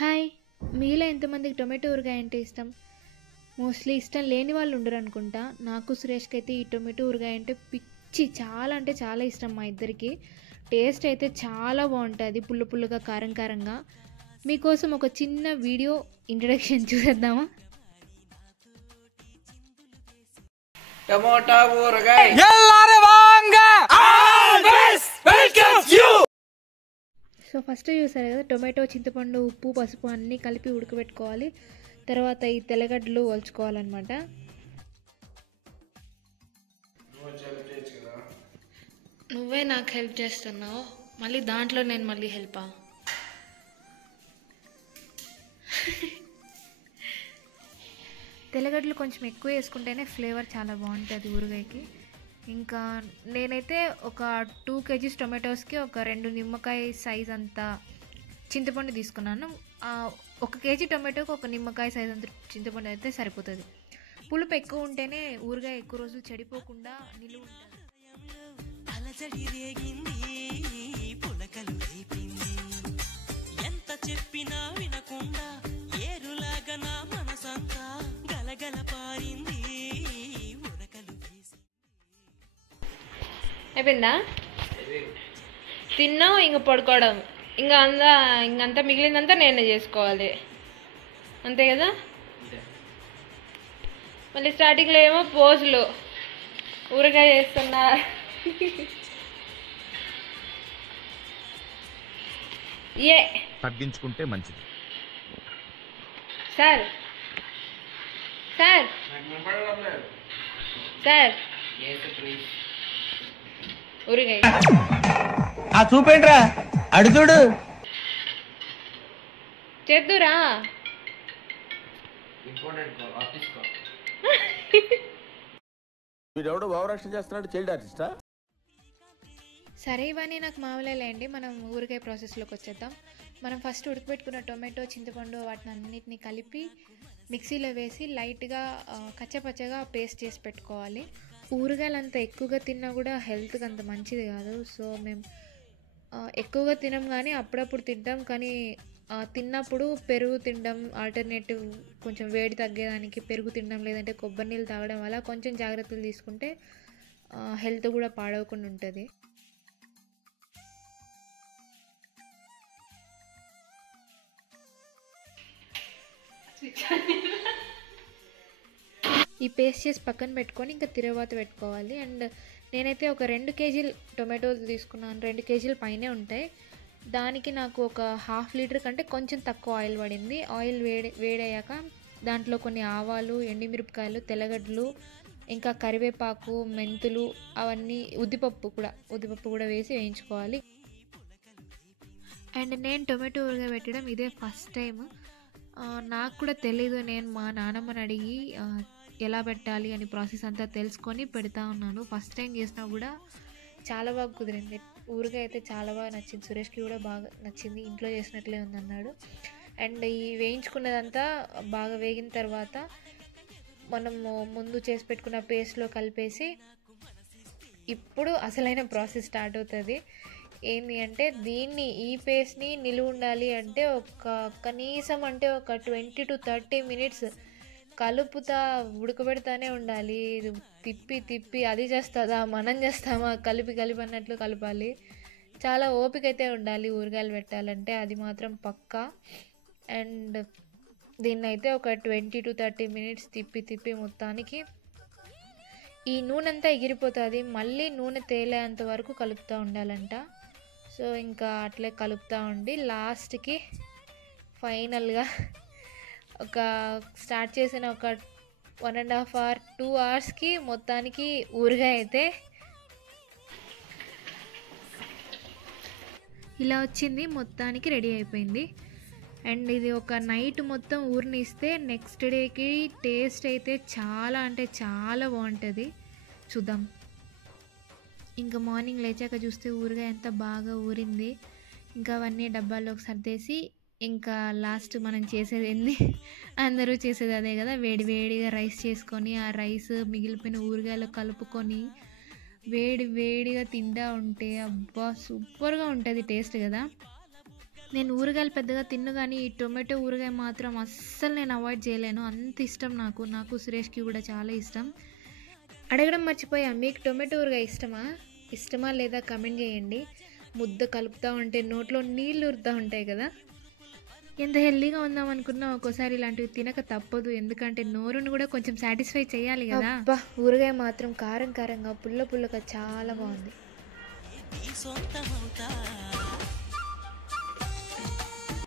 Hi! మీలో ఎంతమందికి tomato ఊరగాయ అంటే ఇష్టం? మోస్ట్‌లీ ఇష్టం లేని వాళ్ళు ఉండరనుకుంటా. నాకు, సురేష్‌కి అయితే ఈ టొమాటో ఊరగాయ అంటే పిచ్చి. చాలా అంటే చాలా ఇష్టం మా ఇద్దరికి. టేస్ట్ అయితే చాలా బావుంటది. పుల్ల పుల్లగా, కారం కారంగా. మీకోసం ఒక చిన్న వీడియో ఇంట్రడక్షన్ చూసేద్దామా? టమోటా ఊరగాయ ಎಲ್ಲರೂ ವಾಂಗ always welcomes you. So first చూసారు కదా, టొమాటో, చింతపండు, ఉప్పు, పసుపు అన్నీ కలిపి ఉడకబెట్టుకోవాలి. తర్వాత ఈ తెల్లగడ్డలు ఒలుచుకోవాలన్నమాట. నువ్వే నాకు హెల్ప్ చేస్తున్నావు, మళ్ళీ దాంట్లో నేను మళ్ళీ హెల్పా? తెల్లగడ్డలు కొంచెం ఎక్కువ వేసుకుంటేనే ఫ్లేవర్ చాలా బాగుంటుంది ఊరగాయకి. ఇంకా నేనైతే ఒక 2 kgs టొమాటోస్కి ఒక 2 నిమ్మకాయ సైజ్ అంత చింతపండు తీసుకున్నాను. 1 kg టొమాటోకి 1 నిమ్మకాయ సైజ్ అంత చింతపండు అయితే సరిపోతుంది. పులుపు ఎక్కువ ఉంటేనే ఊరగాయ ఎక్కువ రోజులు చెడిపోకుండా నిలువ ఉంటుంది. అలజడి రేగింది, పులకలు రేపింది, ఎంత చెప్పినా వినకుండా ఏరులాగా నా మనసంతా గలగల పారింది, ఉరకలు వేసి. అయిపోయిందా? తిన్నావు ఇంక పడుకోవడం, ఇంకంతా మిగిలిందంతా నేనే చేసుకోవాలి, అంతే కదా? మళ్ళీ స్టార్టింగ్లో ఏమో పోజులు, ఊరగాయ చేస్తున్నా. ఏ తగ్గించుకుంటే మంచిది. సార్ సార్ సార్ ఊరగాయ ఆ చూపేంట్రా అడు చూడు. చేద్దురా. ఇంపార్టెంట్ ఆఫీస్ కో వీడెవడో భావరక్షణ చేస్తున్నాడు, చైల్డ్ ఆర్టిస్టా? సరే, ఇవన్నీ నాకు మామూలేండి. మనం ఊరగాయ ప్రాసెస్లోకి వచ్చేద్దాం. మనం ఫస్ట్ ఉడకబెట్టుకున్న టొమాటో, చింతపండు వాటిని అన్నిటిని కలిపి మిక్సీలో వేసి లైట్గా కచ్చపచ్చగా పేస్ట్ చేసి పెట్టుకోవాలి. ఊరగాయలు అంత ఎక్కువగా తిన్నా కూడా హెల్త్కి అంత మంచిది కాదు. సో మేము ఎక్కువగా తినం, కానీ అప్పుడప్పుడు తింటాం. కానీ తిన్నప్పుడు పెరుగు తినడం ఆల్టర్నేటివ్, కొంచెం వేడి తగ్గేదానికి పెరుగు తినడం, లేదంటే కొబ్బరి నీళ్ళు తాగడం వల్ల కొంచెం జాగ్రత్తలు తీసుకుంటే హెల్త్ కూడా పాడవకుండా ఉంటుంది. ఈ పేస్ట్ చేసి పక్కన పెట్టుకొని ఇంకా తిరగబాత పెట్టుకోవాలి. అండ్ నేనైతే ఒక 2 kg టొమాటోలు తీసుకున్నాను. 2 kg పైనే ఉంటాయి. దానికి నాకు ఒక 1/2 లీటర్ కంటే కొంచెం తక్కువ ఆయిల్ పడింది. ఆయిల్ వేడయ్యాక దాంట్లో కొన్ని ఆవాలు, ఎండుమిరపకాయలు, తెల్లగడ్డలు, ఇంకా కరివేపాకు, మెంతులు, అవన్నీ ఉద్దిపప్పు కూడా వేసి వేయించుకోవాలి. అండ్ నేను టొమాటో ఊరగాయ పెట్టడం ఇదే ఫస్ట్ టైం. నాకు కూడా తెలీదు. నేను మా నాన్నమ్మని అడిగి ఎలా పెట్టాలి అని ప్రాసెస్ అంతా తెలుసుకొని పెడతా ఉన్నాను. ఫస్ట్ టైం చేసినా కూడా చాలా బాగా కుదిరింది. ఊరగాయ అయితే చాలా బాగా నచ్చింది. సురేష్కి కూడా బాగా నచ్చింది. ఇంట్లో చేసినట్లే ఉందన్నాడు. అండ్ ఈ వేయించుకున్నదంతా బాగా వేగిన తర్వాత మనము ముందు చేసి పెట్టుకున్న పేస్ట్లో కలిపేసి ఇప్పుడు అసలైన ప్రాసెస్ స్టార్ట్ అవుతుంది. ఏంటి అంటే ఈ పేస్ట్ని నిలువ ఉండాలి అంటే కనీసం అంటే ఒక 20 to 30 minutes కలుపుతా ఉడకబెడతానే ఉండాలి. తిప్పి అది చేస్తుందా మనం చేస్తామా, కలిపి అన్నట్లు కలపాలి. చాలా ఓపిక అయితే ఉండాలి ఊరగాయలు పెట్టాలంటే, అది మాత్రం పక్కా. అండ్ దీన్ని అయితే ఒక 20 to 30 minutes తిప్పి మొత్తానికి ఈ నూనె అంతా ఎగిరిపోతుంది. మళ్ళీ నూనె తేలేంత వరకు కలుపుతూ ఉండాలంట. సో ఇంకా అట్లే కలుపుతూ ఉండి లాస్ట్కి ఫైనల్గా స్టార్ట్ చేసిన ఒక 1.5 hour 2 hours మొత్తానికి ఊరగాయ అయితే ఇలా వచ్చింది. మొత్తానికి రెడీ అయిపోయింది. అండ్ ఇది ఒక నైట్ మొత్తం ఊరనిస్తే నెక్స్ట్ డేకి టేస్ట్ అయితే చాలా అంటే చాలా బాగుంటుంది. చూద్దాం. ఇంకా మార్నింగ్ లేచాక చూస్తే ఊరగాయ ఎంత బాగా ఊరింది. ఇంకా అవన్నీ డబ్బాల్లోకి సర్దేసి ఇంకా లాస్ట్ మనం చేసేది ఏంది, అందరూ చేసేది అదే కదా, వేడిగా రైస్ చేసుకొని ఆ రైస్ మిగిలిపోయిన ఊరగాయలు కలుపుకొని వేడిగా తింటా ఉంటే అబ్బా సూపర్గా ఉంటుంది టేస్ట్ కదా. నేను ఊరగాయలు పెద్దగా తిన్ను కానీ ఈ టొమాటో ఊరగాయ మాత్రం అస్సలు నేను అవాయిడ్ చేయలేను. అంత ఇష్టం నాకు సురేష్కి కూడా చాలా ఇష్టం. అడగడం మర్చిపోయా, మీకు టొమాటో ఊరగాయ ఇష్టమా లేదా కమెంట్ చేయండి. ముద్ద కలుపుతూ ఉంటే నోట్లో నీళ్ళు ఊరుతూ ఉంటాయి కదా. ఎంత హెల్దీగా ఉందాం అనుకున్నా ఒక్కోసారి ఇలాంటివి తినక తప్పదు, ఎందుకంటే నోరును కూడా కొంచెం సాటిస్ఫై చేయాలి కదా. ఊరగాయ మాత్రం కారం కారంగా పుల్లగా చాలా బాగుంది. సొంతమవుతా